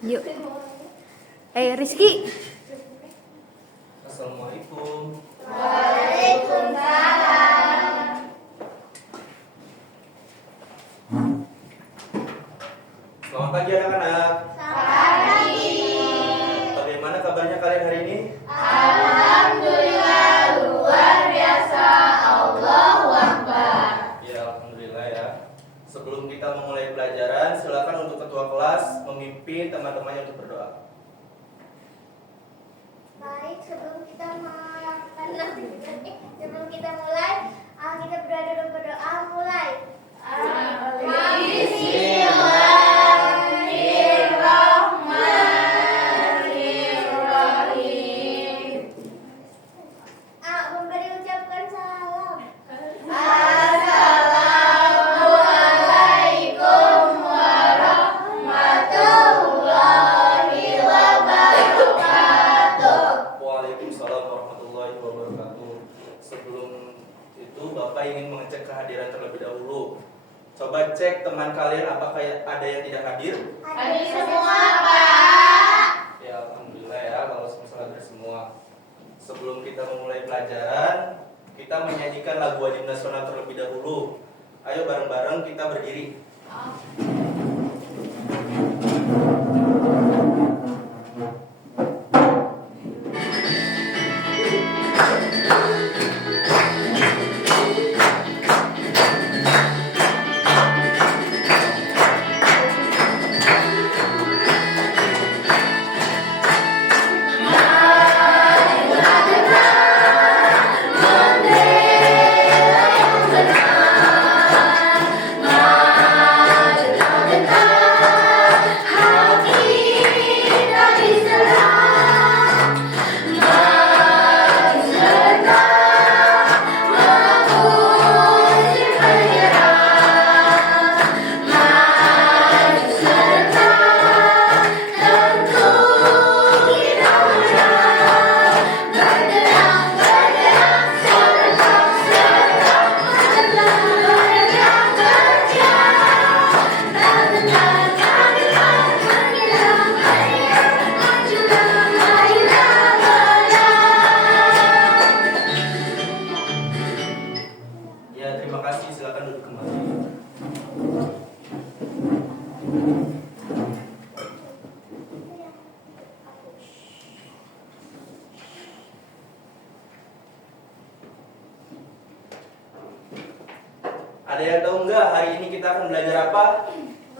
Yuk. Rizky. Assalamualaikum. Waalaikumsalam. Selamat pagi anak-anak. Pagi. Bagaimana kabarnya kalian hari ini? Alhamdulillah luar biasa. Allahu Akbar. Ya, alhamdulillah ya. Sebelum kita memulai pelajaran, silakan untuk ketua kelas memimpin teman-temannya untuk berdoa. Baik, sebelum kita mulai, kita berdoa dulu, berdoa mulai. Bismillahirrahmanirrahim. Memberi ucapkan salam. Assalamualaikum warahmatullahi wabarakatuh. Waalaikumsalam warahmatullahi wabarakatuh. Sebelum itu, Bapak ingin mengecek kehadiran terlebih dahulu. Coba cek teman kalian apakah ada yang tidak hadir. Hadir semua, Pak. Ya, alhamdulillah ya kalau hadir semua. Sebelum kita memulai pelajaran, kita menyanyikan lagu wajib nasional terlebih dahulu. Ayo bareng-bareng kita berdiri. Ya, terima kasih. Silakan duduk kembali. Ada yang tahu nggak hari ini kita akan belajar apa?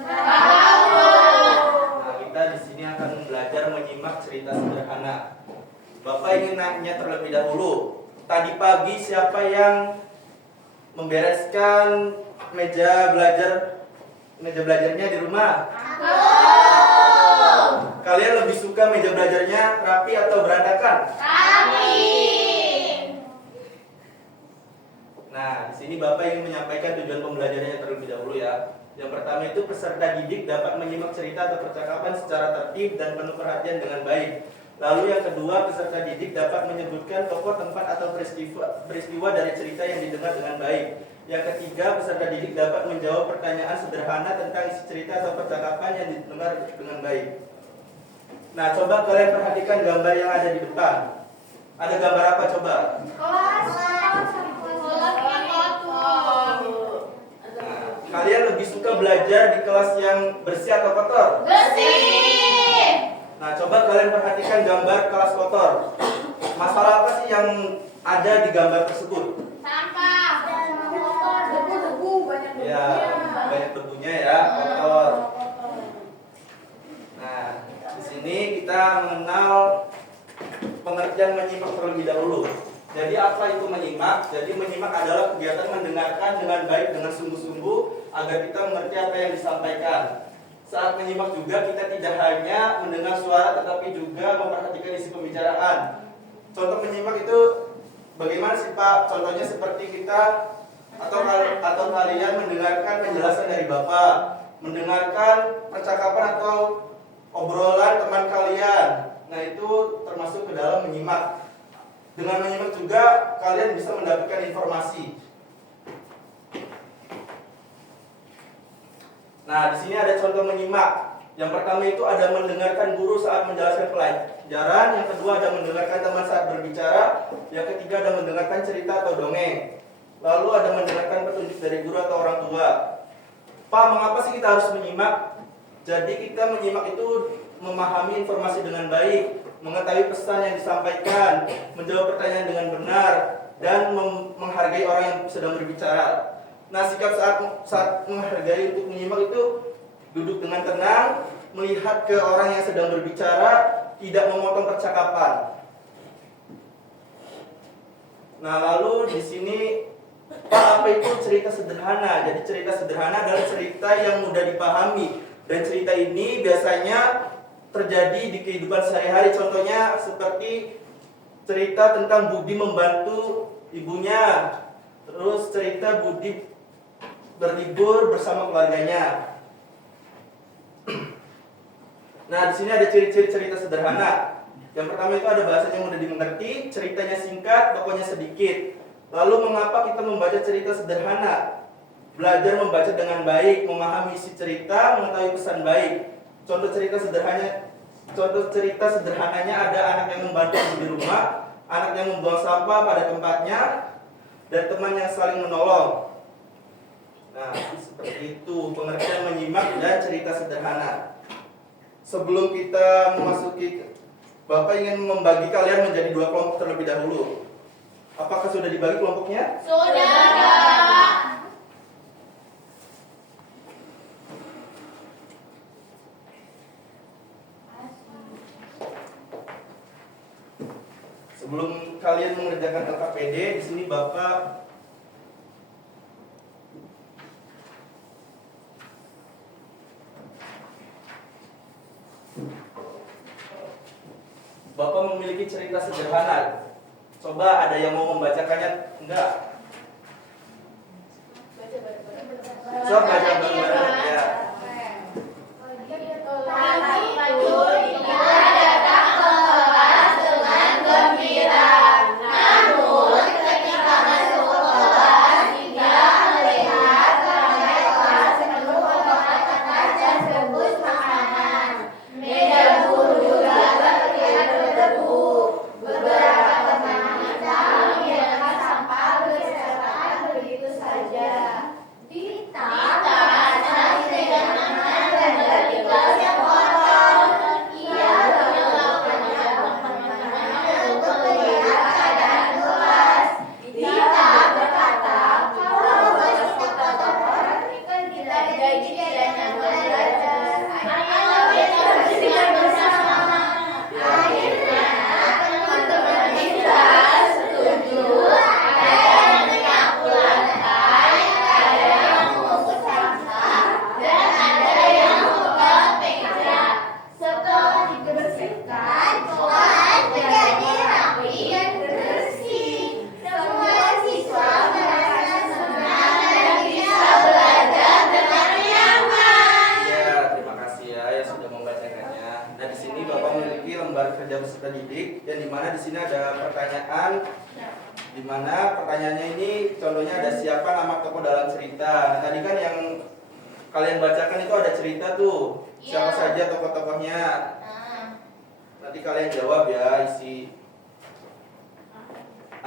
Nah, kita di sini akan belajar menyimak cerita sederhana. Bapak ingin nanya terlebih dahulu. Tadi pagi siapa yang membereskan meja belajarnya di rumah? Kalian lebih suka meja belajarnya rapi atau berantakan? Nah, di sini Bapak ingin menyampaikan tujuan pembelajarannya terlebih dahulu ya. Yang pertama itu peserta didik dapat menyimak cerita atau percakapan secara tertib dan penuh perhatian dengan baik. Lalu yang kedua, peserta didik dapat menyebutkan tokoh, tempat atau peristiwa dari cerita yang didengar dengan baik. Yang ketiga, peserta didik dapat menjawab pertanyaan sederhana tentang isi cerita atau percakapan yang didengar dengan baik. Nah, coba kalian perhatikan gambar yang ada di depan. Ada gambar apa coba? Nah, kalian lebih suka belajar di kelas yang bersih atau kotor? Nah, coba kalian perhatikan gambar kelas kotor. Masalah apa sih yang ada di gambar tersebut? Ya, banyak debunya ya, kotor. Nah, di sini kita mengenal pengertian menyimak terlebih dahulu. Jadi apa itu menyimak? Jadi menyimak adalah kegiatan mendengarkan dengan baik, dengan sungguh-sungguh agar kita mengerti apa yang disampaikan. Saat menyimak juga kita tidak hanya mendengar suara tetapi juga memperhatikan isi pembicaraan. Contoh menyimak itu bagaimana sih Pak? Contohnya seperti kita atau kalian mendengarkan penjelasan dari Bapak, mendengarkan percakapan atau obrolan teman kalian. Nah, itu termasuk ke dalam menyimak. Dengan menyimak juga kalian bisa mendapatkan informasi. Nah, di sini ada contoh menyimak. Yang pertama itu ada mendengarkan guru saat menjelaskan pelajaran, yang kedua ada mendengarkan teman saat berbicara, yang ketiga ada mendengarkan cerita atau dongeng, lalu ada mendengarkan petunjuk dari guru atau orang tua. Pak, mengapa sih kita harus menyimak? Jadi kita menyimak itu memahami informasi dengan baik, mengetahui pesan yang disampaikan, menjawab pertanyaan dengan benar, dan menghargai orang yang sedang berbicara. Nah, sikap saat menghargai untuk menyimak itu duduk dengan tenang, melihat ke orang yang sedang berbicara, tidak memotong percakapan. Nah, lalu di sini, Pak, apa itu cerita sederhana? Jadi cerita sederhana adalah cerita yang mudah dipahami, dan cerita ini biasanya terjadi di kehidupan sehari-hari. Contohnya seperti cerita tentang Budi membantu ibunya, terus cerita Budi berlibur bersama keluarganya. Nah, di sini ada ciri-ciri cerita sederhana. Yang pertama itu ada bahasanya mudah dimengerti, ceritanya singkat, tokohnya sedikit. Lalu mengapa kita membaca cerita sederhana? Belajar membaca dengan baik, memahami isi cerita, mengetahui pesan baik. Contoh cerita sederhananya ada anak yang membantu di rumah, anak yang membuang sampah pada tempatnya, dan teman yang saling menolong. Nah, seperti itu pengertian menyimak dan cerita sederhana. Sebelum kita memasuki, Bapak ingin membagi kalian menjadi 2 kelompok terlebih dahulu. Apakah sudah dibagi kelompoknya? Sudah. Sebelum kalian mengerjakan LKPD, di sini Bapak memiliki cerita sederhana. Coba ada yang mau membacakannya? Enggak? Coba baca bareng-bareng ya. Kalian bacakan itu ada cerita tuh, siapa saja tokoh-tokohnya. Nanti kalian jawab ya isi.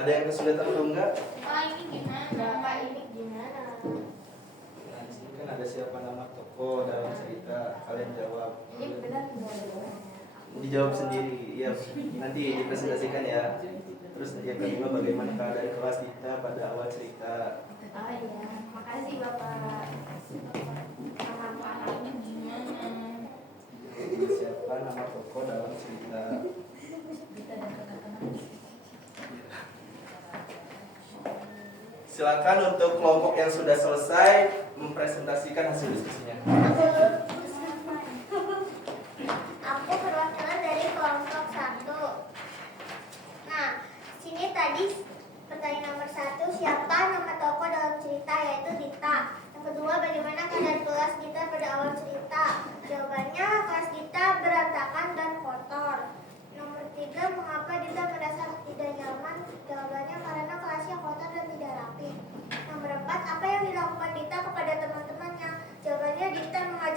Ada yang kesulitan atau enggak? Pak, ini gimana? Bapak ini gimana? Nah, di sini kan ada siapa nama tokoh dalam cerita, kalian jawab. Ini benar tidak? Dijawab sendiri, ya. Nanti dipresentasikan ya. Terus yang kedua bagaimana keadaan kelas kita pada awal cerita. Oh iya, makasih Bapak. Siapa nama tokoh dalam cerita? Silakan untuk kelompok yang sudah selesai mempresentasikan hasil diskusinya. Aku perwakilan dari kelompok 1. Nah, sini tadi pertanyaan nomor 1, siapa nama tokoh dalam cerita, yaitu Dita. Yang kedua, bagaimana keadaan kelas Dita pada awal cerita? Jawabannya, kelas Dita berantakan dan kotor. Nomor 3, mengapa Dita merasa tidak nyaman? Jawabannya, karena kelasnya kotor dan tidak rapi. Nomor 4, apa yang dilakukan Dita kepada teman-temannya? Jawabannya, Dita mengajak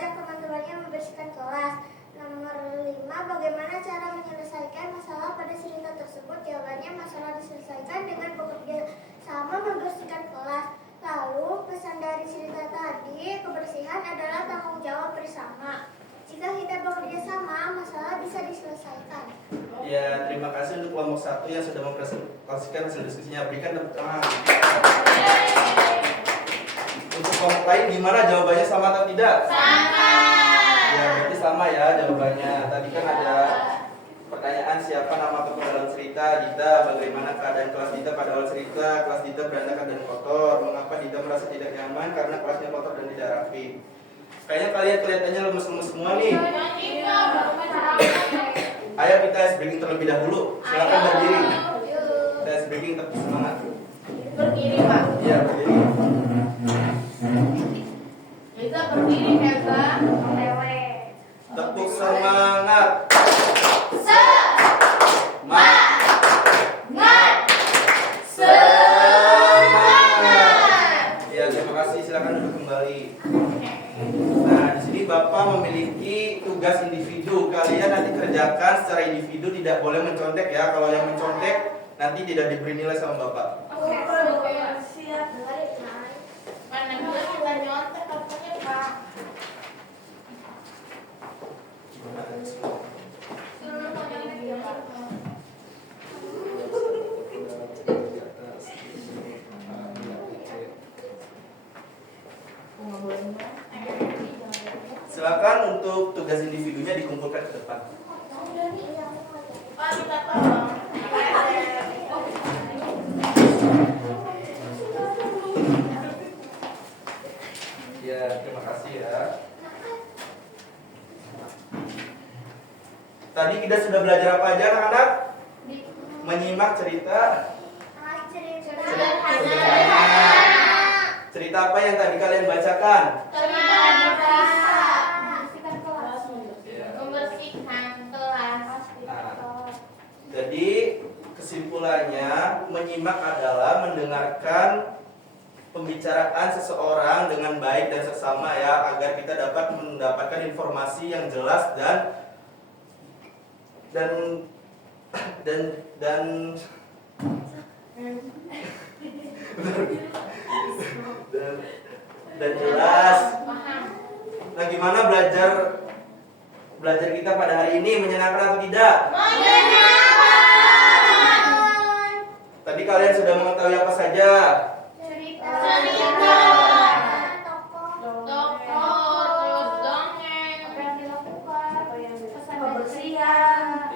bagaimana cara menyelesaikan masalah pada cerita tersebut. Jawabannya, masalah diselesaikan dengan bekerja sama membersihkan kelas. Lalu pesan dari cerita tadi, kebersihan adalah tanggung jawab bersama. Jika kita bekerja sama, masalah bisa diselesaikan. Ya, terima kasih untuk kelompok 1 yang sudah mempresentasikan hasil diskusinya. Berikan tepuk tangan. Untuk kelompok lain gimana jawabannya, sama atau tidak? Sama. Ya, berarti sama ya jawabannya. Tadi kan ada pertanyaan, siapa nama tokoh dalam cerita? Dita. Bagaimana keadaan kelas Dita pada awal cerita? Kelas Dita berantakan dan kotor. Mengapa Dita merasa tidak nyaman? Karena kelasnya kotor dan tidak rapi. Kayaknya kalian kelihatannya lemes-lemes semua nih. Ayo kita ice breaking terlebih dahulu. Silakan berdiri. Kita ice breaking, tetap semangat. Berdiri, Pak. Iya, berdiri. Bisa berdiri, Heza. Tepuk semangat. Semangat. Ya, terima kasih. Silakan duduk kembali. Nah, di sini Bapak memiliki tugas individu. Kalian nanti kerjakan secara individu, tidak boleh mencontek ya. Kalau yang mencontek nanti tidak diberi nilai sama Bapak. Siap. Mana bisa kita nyontek apanya, Pak? Suruh nyontek dia, Pak. Silakan untuk tugas individunya dikumpulkan ke depan. Pak, minta tolong. Ya, terima kasih ya. Tadi kita sudah belajar apa aja anak-anak? Menyimak cerita. Cerita apa yang tadi kalian bacakan? Membersihkan kelas. Nah, jadi kesimpulannya menyimak adalah mendengarkan pembicaraan seseorang dengan baik dan seksama ya, agar kita dapat mendapatkan informasi yang jelas dan jelas. Nah, gimana belajar kita pada hari ini, menyenangkan atau tidak? Tadi kalian sudah mengetahui apa saja?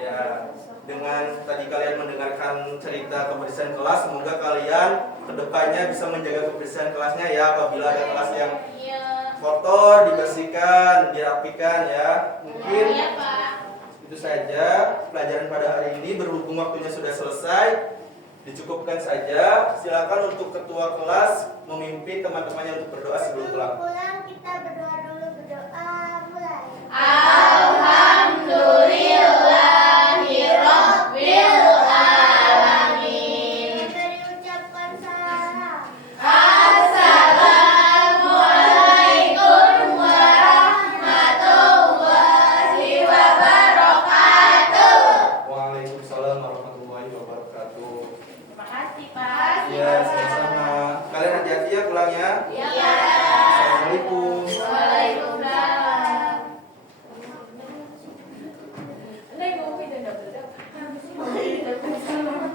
Ya, dengan tadi kalian mendengarkan cerita kebersihan kelas, semoga kalian kedepannya bisa menjaga kebersihan kelasnya ya. Apabila ada kelas yang kotor, dibersihkan, dirapikan ya. Mungkin itu saja pelajaran pada hari ini. Berhubung waktunya sudah selesai, dicukupkan saja. Silakan untuk ketua kelas memimpin teman-temannya untuk berdoa sebelum pulang. Kita berdoa